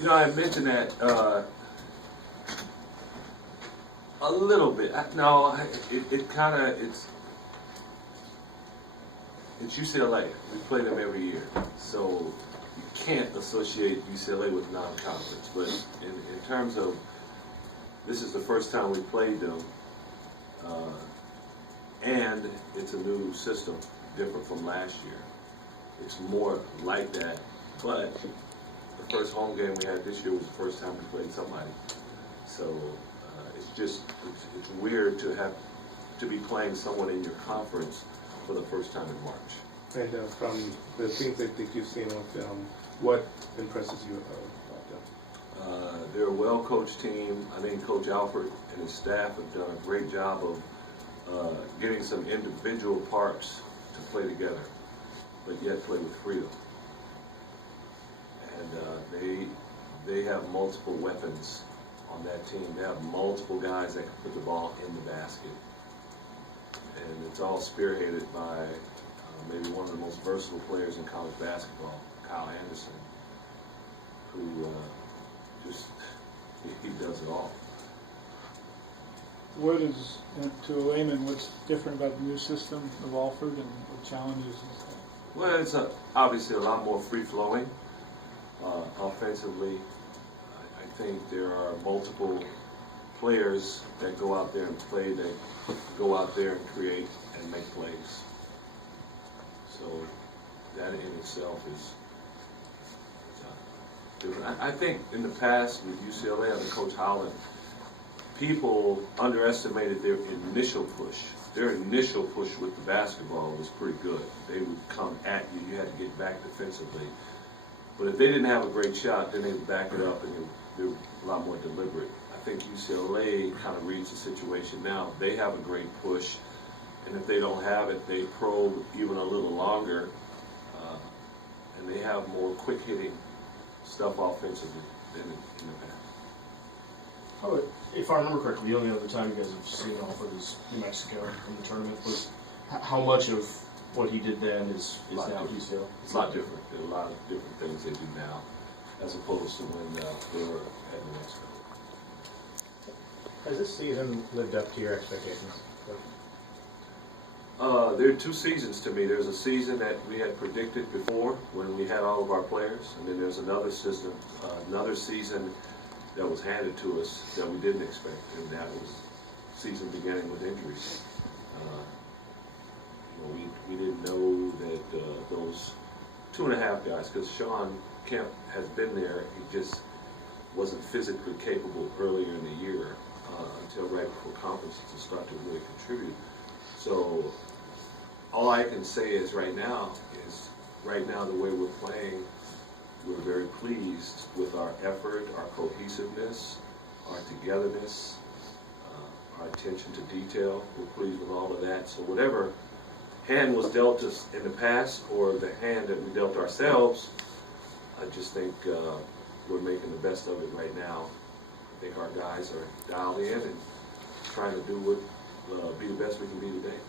You know, I mentioned that a little bit. It's UCLA. We play them every year, so you can't associate UCLA with non-conference. But in terms of, this is the first time we played them, and it's a new system, different from last year. It's more like that, but the first home game we had this year was the first time we played somebody. So it's weird to be playing someone in your conference for the first time in March. And from the things that you've seen on film, what impresses you about them? They're a well-coached team. I think Coach Alford and his staff have done a great job of getting some individual parts to play together, but yet play with freedom. And they have multiple weapons on that team. They have multiple guys that can put the ball in the basket. And it's all spearheaded by maybe one of the most versatile players in college basketball, Kyle Anderson, who he does it all. What is, to a layman, what's different about the new system of Alford and what challenges is that? Well, it's obviously a lot more free-flowing. Offensively, I think there are multiple players that go out there and play, that go out there and create and make plays. So that in itself is different. I think in the past with UCLA under Coach Holland, people underestimated their initial push. Their initial push with the basketball was pretty good. They would come at you. You had to get back defensively. But if they didn't have a great shot, then they would back it up and they were a lot more deliberate. I think UCLA kind of reads the situation now. They have a great push, and if they don't have it, they probe even a little longer, and they have more quick-hitting stuff offensively than in the past. Oh, if I remember correctly, the only other time you guys have seen Alford is New Mexico in the tournament. How much of what he did then is now UCLA? It's a lot different. There are a lot of different things they do now, as opposed to when they were at New Mexico. Has this season lived up to your expectations? There are two seasons to me. There's a season that we had predicted before when we had all of our players, and then there's another season that was handed to us that we didn't expect, and that was season beginning with injuries. We didn't know that those 2.5 guys, because Sean Kemp has been there, he just wasn't physically capable earlier in the year until right before conference to start to really contribute. So all I can say is right now the way we're playing, we're very pleased with our effort, our cohesiveness, our togetherness, our attention to detail. We're pleased with all of that. So whatever hand was dealt us in the past, or the hand that we dealt ourselves, I just think we're making the best of it right now. I think our guys are dialed in and trying to do be the best we can be today.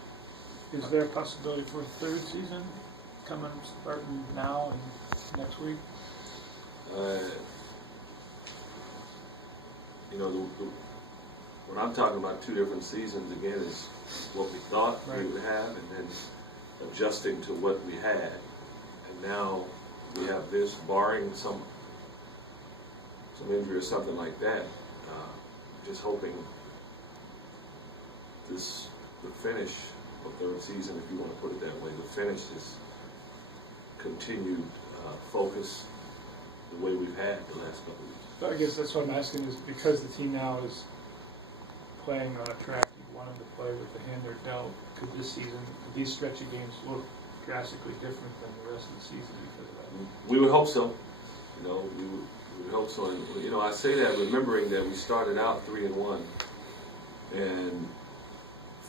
Is there a possibility for a third season starting now and next week? When I'm talking about 2 different seasons, again, is what we thought we would have, and then adjusting to what we had. And now we have this, barring some injury or something like that, just hoping the finish of third season, if you want to put it that way, the finish is continued focus the way we've had the last couple of weeks. So I guess that's what I'm asking, is because the team now is playing on a track you wanted to play with the hand they're dealt, could these stretchy games look drastically different than the rest of the season because of that? We would hope so. We would hope so. And I say that remembering that we started out 3-1 and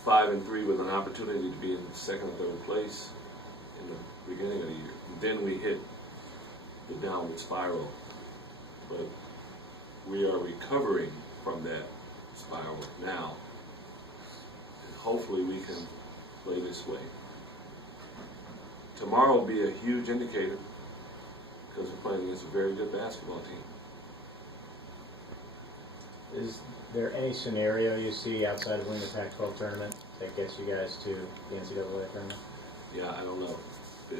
5-3 with an opportunity to be in second or third place in the beginning of the year. And then we hit the downward spiral. But we are recovering from that spiral now. And hopefully we can play this way. Tomorrow will be a huge indicator because we're playing against a very good basketball team. Is there any scenario you see outside of winning the Pac-12 tournament that gets you guys to the NCAA tournament? Yeah, I don't know.